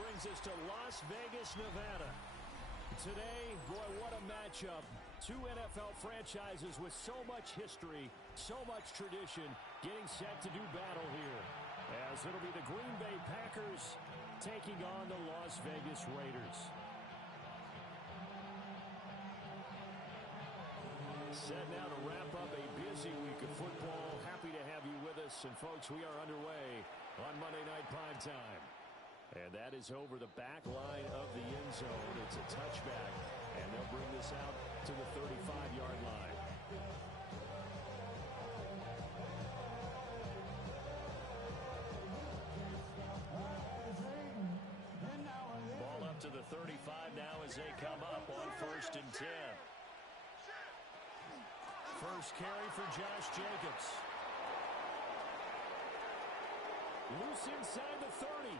brings us to Las Vegas, Nevada. Today, boy, what a matchup. Two NFL franchises with so much history, so much tradition, getting set to do battle here. As it'll be the Green Bay Packers taking on the Las Vegas Raiders. Set now to wrap up a busy week of football. Happy to have you with us. And, folks, we are underway on Monday Night Primetime. And that is over the back line of the end zone. It's a touchback, and they'll bring this out to the 35-yard line. Ball up to the 35 now as they come up on 1st and 10. First carry for Josh Jacobs. Loose inside the 30.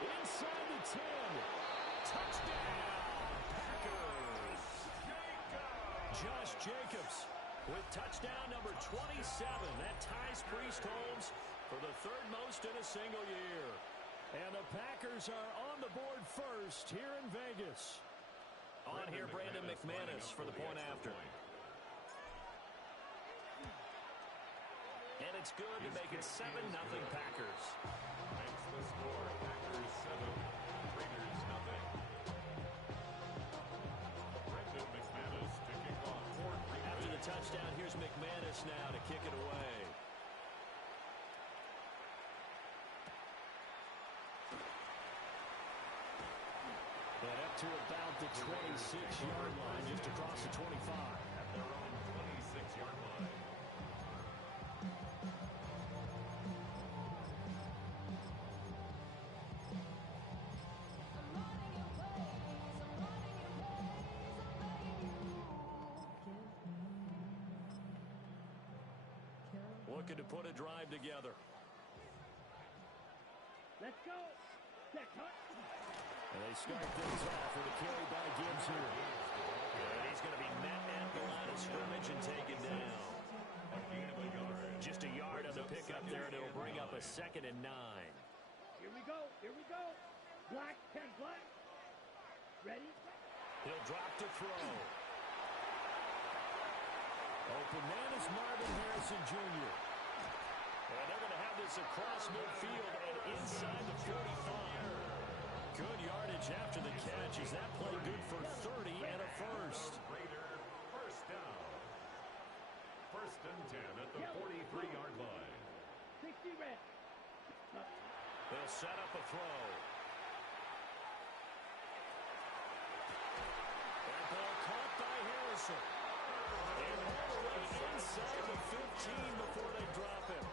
Inside the 10. Touchdown, Packers. Josh Jacobs with touchdown number 27. That ties Priest Holmes for the third most in a single year. And the Packers are on the board first here in Vegas. On here, Brandon McManus for the point after. And it's good to make it 7-0 Packers. Makes the score Packers 7, Raiders 0. Brandon McManus to kick off for Green Bay. After the touchdown, here's McManus now to kick it away. And up to about the 26-yard line, just across the 25. At their own 26-yard line. Looking to put a drive together. Let's go. And they start things off with a carry by Gibbs here. And he's going to be met at the line of scrimmage and taken down. A gain of a yard. Just a yard on the pickup there, and it'll bring up a 2nd and 9. Here we go. Here we go. Black, 10 black. Ready? He'll drop to throw. Open man is Marvin Harrison Jr. And they're going to have this across midfield and inside the 45. Good yardage after the catch. Is that play good for 30 and a first? Raider first down. 1st and 10 at the 43-yard line. 60 red. They'll set up a throw. That ball caught by Harrison. And all the way inside the 15 before they drop him.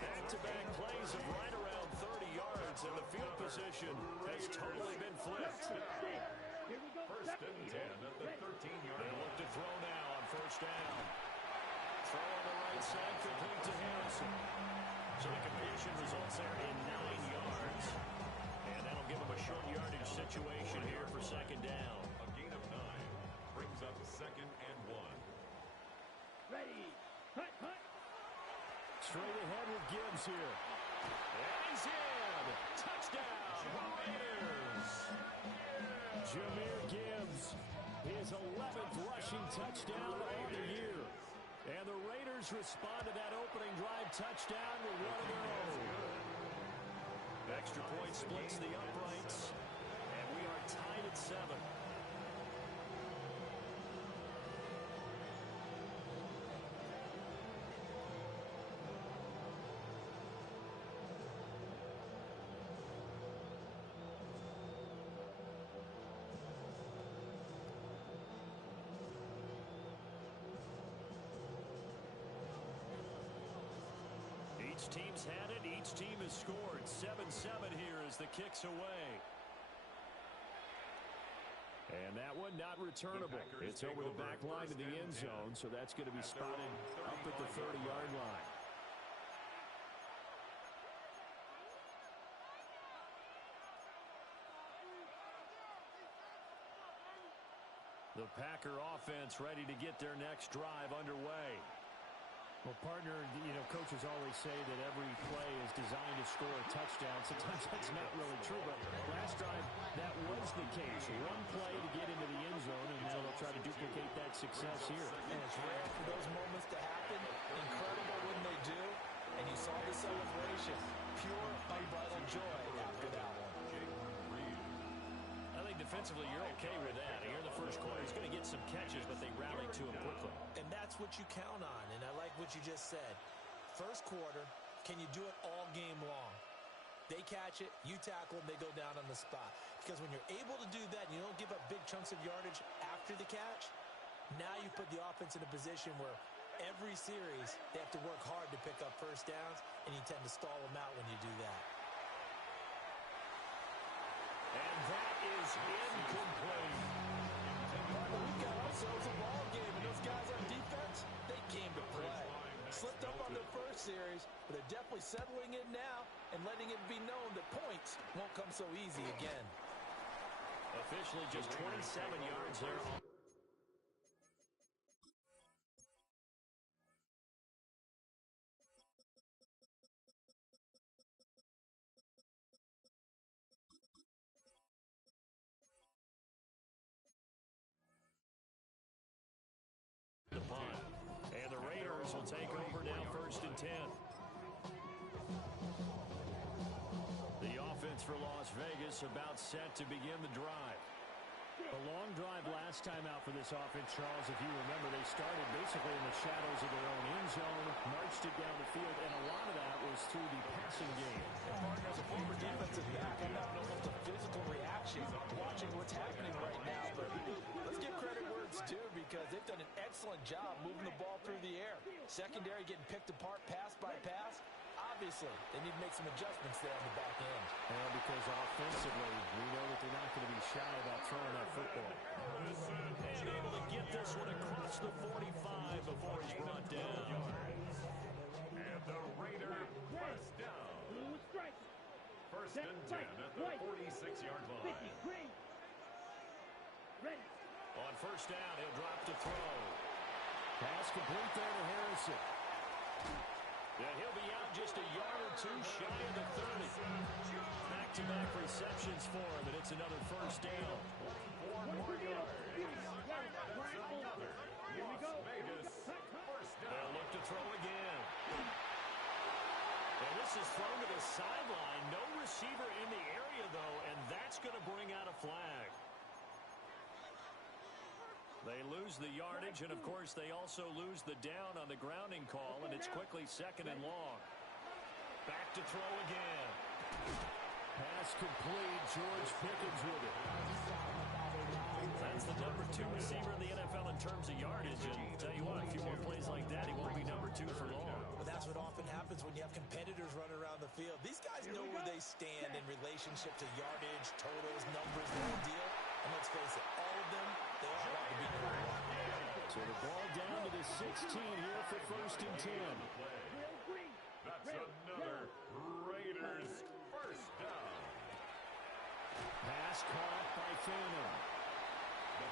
Back-to-back plays of right around 30 yards, and the field position has totally been flipped. Here we go. 1st and 10 at the 13-yard They line. look to throw now on 1st down. Throw on the right side, complete to Harrison. So the completion results there in 9 yards. And that'll give them a short yardage situation here for 2nd down. A gain of 9 brings up 2nd and 1. Ready. Cut. Straight ahead with Gibbs here. And he's in. Touchdown, Raiders. Jahmyr Gibbs, his 11th rushing touchdown of the year. And the Raiders respond to that opening drive touchdown with one of their own. Extra point splits the uprights. And we are tied at 7. Each team's had it. Each team has scored. 7-7 here as the kick's away. And that one not returnable. It's over the back line of the end zone, so that's going to be spotted up at the 30-yard line. The Packer offense ready to get their next drive underway. Well, partner, coaches always say that every play is designed to score a touchdown. Sometimes that's not really true, but last last drive, that was the case. One play to get into the end zone, and now they'll try to duplicate that success here. And it's rare for those moments to happen. Incredible when they do. And you saw the celebration. Pure, unbridled joy after that one. I think defensively you're okay with that. Here in the first quarter, he's going to get some catches, but they rallied to him quickly. And that's what you count on. And I like what you just said. First quarter, can you do it all game long? They catch it, you tackle them, they go down on the spot. Because when you're able to do that and you don't give up big chunks of yardage after the catch, now you put the offense in a position where every series they have to work hard to pick up first downs, and you tend to stall them out when you do that. And that is incomplete. We've got ourselves a ball game, and those guys on defense, they came to play. Slipped up on their first series, but they're definitely settling in now and letting it be known that points won't come so easy again. Officially just 27 yards there. The punt. And the Raiders will take over now, 1st and 10. The offense for Las Vegas about set to begin the drive. A long drive last time out for this offense, Charles. If you remember, they started basically in the shadows of their own end zone, marched it down the field, and a lot of that was through the passing game. As a former defensive back, I'm having almost a physical reaction watching what's happening right now. But let's give credit where it's due, because they've done an excellent job moving the ball through the air. Secondary getting picked apart pass by pass. Obviously, they need to make some adjustments there on the back end. And because offensively, we know that they're not going to be shy about throwing that football. And able to get this one across the 45 before he's brought down. And the Raider first down. First and 10 at the 46-yard line. On first down, he'll drop to throw. Pass complete there to Harrison. And he'll be out just a yard or two shy of the 30. Back-to-back receptions for him, and it's another first down. 4 more yards. Another Las Vegas first down. They'll look to throw again. And this is thrown to the sideline. No receiver in the area, though, and that's going to bring out a flag. They lose the yardage, and, of course, they also lose the down on the grounding call, and it's quickly 2nd and long. Back to throw again. Pass complete. George Pickens with it. That's the number 2 receiver in the NFL in terms of yardage, and tell you what, a few more plays like that, he won't be number 2 for long. Well, that's what often happens when you have competitors running around the field. These guys know where they stand in relationship to yardage, totals, numbers, the whole deal. And let's face it, all of them, they all want to be number 1. So the ball down to the 16 here for 1st and 10. That's another Raiders first down. Pass caught by Phantom.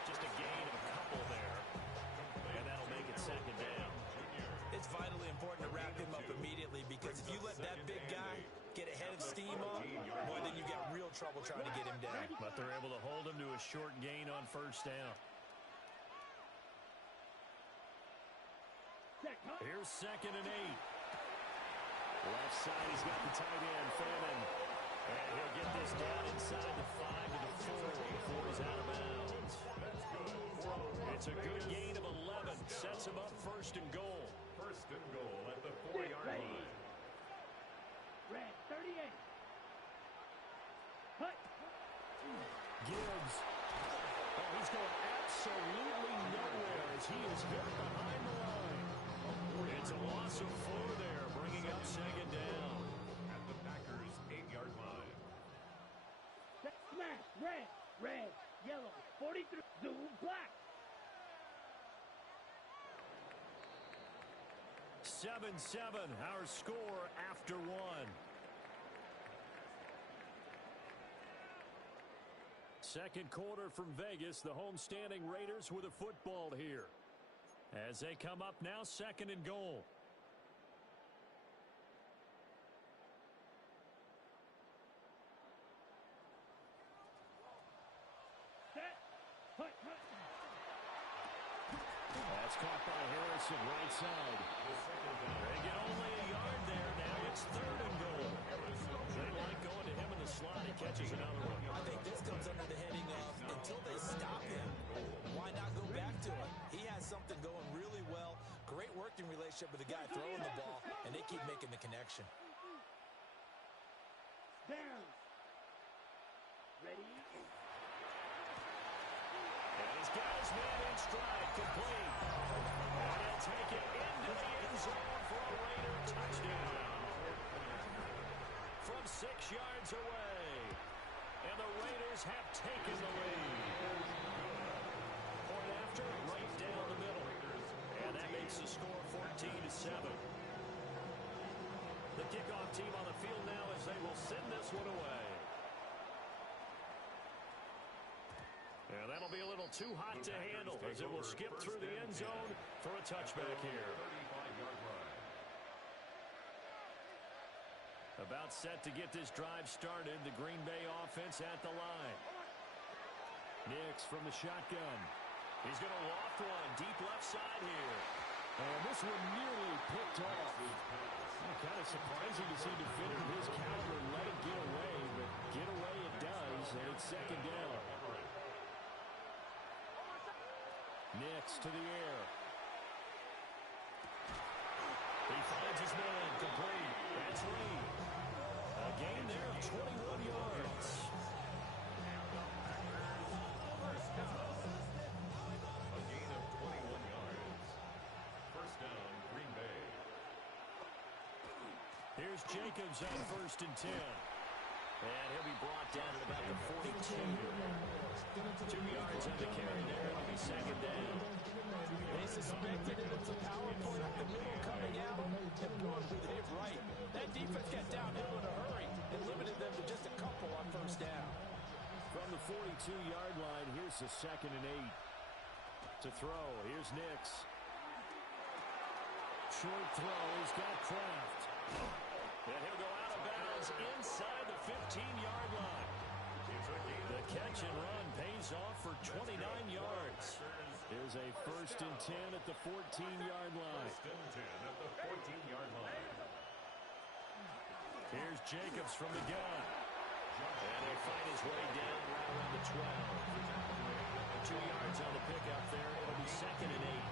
Just a gain of a couple there, and that'll make it 2nd down. It's vitally important to wrap him up immediately, because if you let that big guy get ahead of steam on, boy, then you got real trouble trying to get him down. But they're able to hold him to a short gain on first down. Here's 2nd and 8. Left side, he's got the tight end, Phantom. And he'll get this down inside the 5 to the 4 before he's out of bounds. It's a good gain of 11. Sets him up 1st and goal. 1st and goal at the 4-yard line. Red 38. Hut. Gibbs. Oh, he's going absolutely nowhere as he is hit behind the line. It's a loss of 4 there, bringing up 2nd down. At the Packers' 8-yard line. Smash. Red. Yellow. 43. Zoom. Black. 7-7, our score after 1. Second quarter from Vegas, the homestanding Raiders with a football here. As they come up now, 2nd and goal. That's caught by Harrison, right side. They get only a yard there. Now it's 3rd and goal. They like going to him in the slot. He catches another one. I think this comes under the heading of until they stop him, why not go back to it? He has something going really well. Great working relationship with the guy throwing the ball, and they keep making the connection. Down. Ready? And he's got his man in stride, complete. And he'll take it into the end zone for a Raider touchdown. From 6 yards away. And the Raiders have taken the lead. Point after, right down the middle. And that makes the score 14-7. The kickoff team on the field now as they will send this one away. And that'll be a little too hot to handle as it will skip through the end zone for a touchback here. About set to get this drive started. The Green Bay offense at the line. Nix from the shotgun. He's going to loft one deep left side here. And this one nearly picked off. Kind of surprising to see a defender of his caliber let it get away, but get away it does, and it's 2nd down. Nix to the air. He finds his man complete. That's Reed. A gain there of 21 yards. A gain of 21 yards. 1st down, Green Bay. Here's Jacobs on 1st and 10. And he'll be brought down at about the 42. 2 yards on the carry there. It'll be 2nd down. They suspected it was a power play up the middle coming out and going with it right. That defense got downhill in a hurry and limited them to just a couple on 1st down. From the 42-yard line, here's the 2nd and 8. To throw, here's Nix. Short throw, he's got Kraft. And he'll go out of bounds inside the 15-yard line. The catch and run pays off for 29 yards. Here's a 1st and 10 at the 14-yard line. 1st and 10 at the 14-yard line. Here's Jacobs from the gun. And he'll find his way down right around the 12. 2 yards on the pickup there. It'll be 2nd and 8.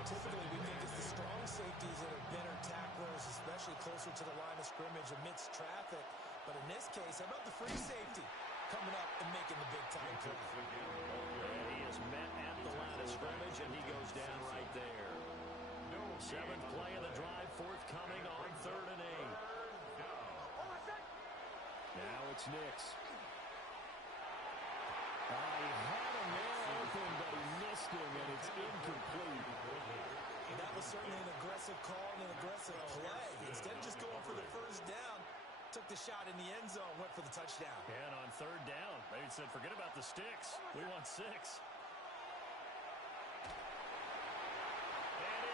Typically, we think it's the strong safeties that are better tacklers, especially closer to the line of scrimmage amidst traffic. But in this case, how about the free safety coming up and making the big-time play? And he is met at the line of scrimmage, and he goes down right there. 7th play of the drive, forthcoming on 3rd and 8. Now it's Nix. He had a man open, but he missed him, and it's incomplete. That was certainly an aggressive call and an aggressive play. Instead of just going for the 1st down, took the shot in the end zone, went for the touchdown. And on 3rd down, they said, forget about the sticks. We want 6. And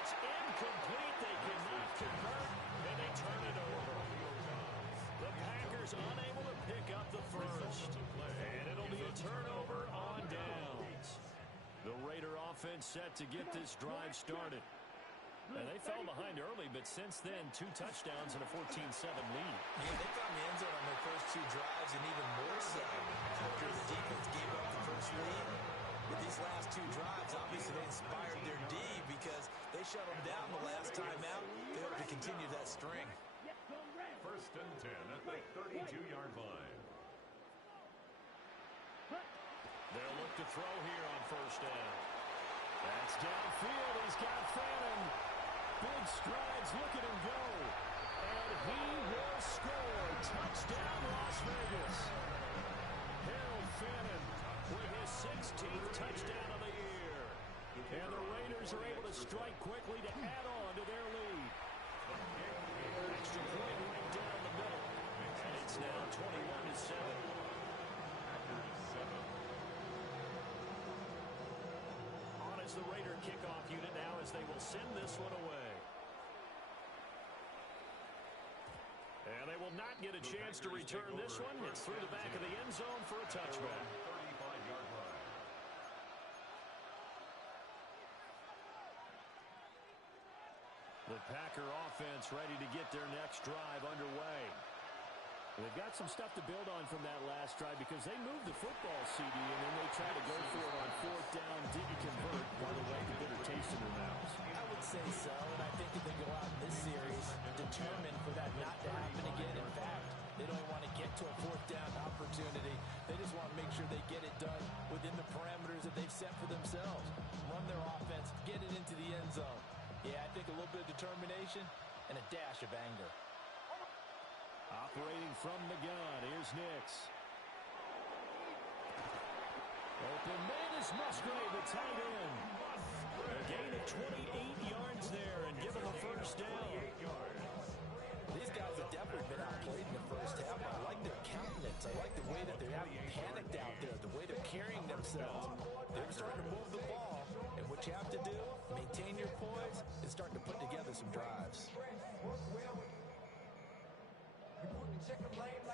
it's incomplete. They cannot convert, and they turn it over. The Packers unable to pick up the 1st. And it'll be a turnover on downs. The Raider offense set to get this drive started. And they fell behind early, but since then, 2 touchdowns and a 14-7 lead. Yeah, they found the end zone on their first 2 drives, and even more so after the defense gave up the first lead. With these last 2 drives, obviously they inspired their D because they shut them down the last time out. They hope to continue that string. 1st and 10 at the 32-yard line. They'll look to throw here on 1st down. That's downfield. He's got Fannin. Big strides. Look at him go. And he will score. Touchdown, Las Vegas. Harold Fannin with his 16th touchdown of the year. And the Raiders are able to strike quickly to add on to their lead. Extra point right down the middle. And it's now 21-7. On is the Raider kickoff unit now as they will send this one away. And they will not get a chance to return this one. It's through the back of the end zone for a touchback. 35-yard line. The Packer offense ready to get their next drive underway. They've got some stuff to build on from that last drive because they moved the football, CD, and then they tried to go for it on fourth down, didn't convert, while they left a bitter taste in their mouths. I would say so, and I think if they go out in this series determined for that not to happen again. In fact, they don't even want to get to a fourth down opportunity. They just want to make sure they get it done within the parameters that they've set for themselves. Run their offense, get it into the end zone. Yeah, I think a little bit of determination and a dash of anger. Operating from the gun, here's Nix. Open man is Musgrave, a tight end. A gain of 28 yards there and give him a first down. These guys have definitely been outplayed in the first half. I like their countenance. I like the way that they're panicked out there, the way they're carrying themselves. They're starting to move the ball, and what you have to do, maintain your poise, and start to put together some drives. Check the blame.